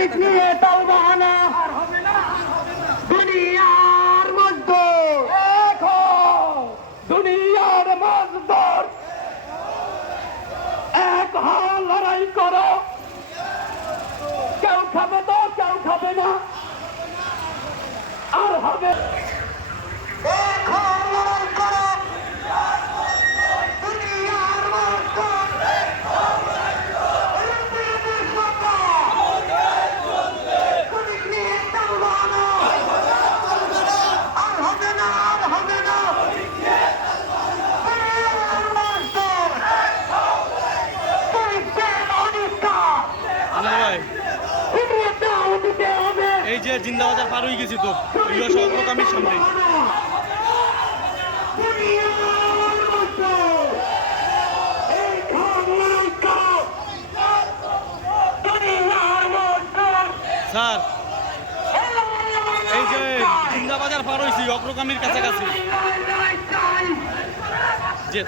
শ্রমিক নিয়ে তালবাহানা আর হবে না, দুনিয়ার মজদুর দুনিয়ার মজদুর এক হও, লড়াই করো, কেউ খাবে তো কেউ খাবে না, আর হবে এক হও, লড়াই করো, দুনিয়ার মজদুর শ্রমিক নিয়ে তালবাহানা আর হবে না, আর হবে না, দুনিয়ার মজদুর শ্রমিকদের অধিকার ফিরিয়ে দাও, দিতে হবে। এই যে জিন্দাবাজার পার হয়ে গেছি তো অগ্রগামীর সামনে। স্যার এই যে জিন্দাবাজার পার হয়েছি অগ্রগামীর কাছাকাছি। জি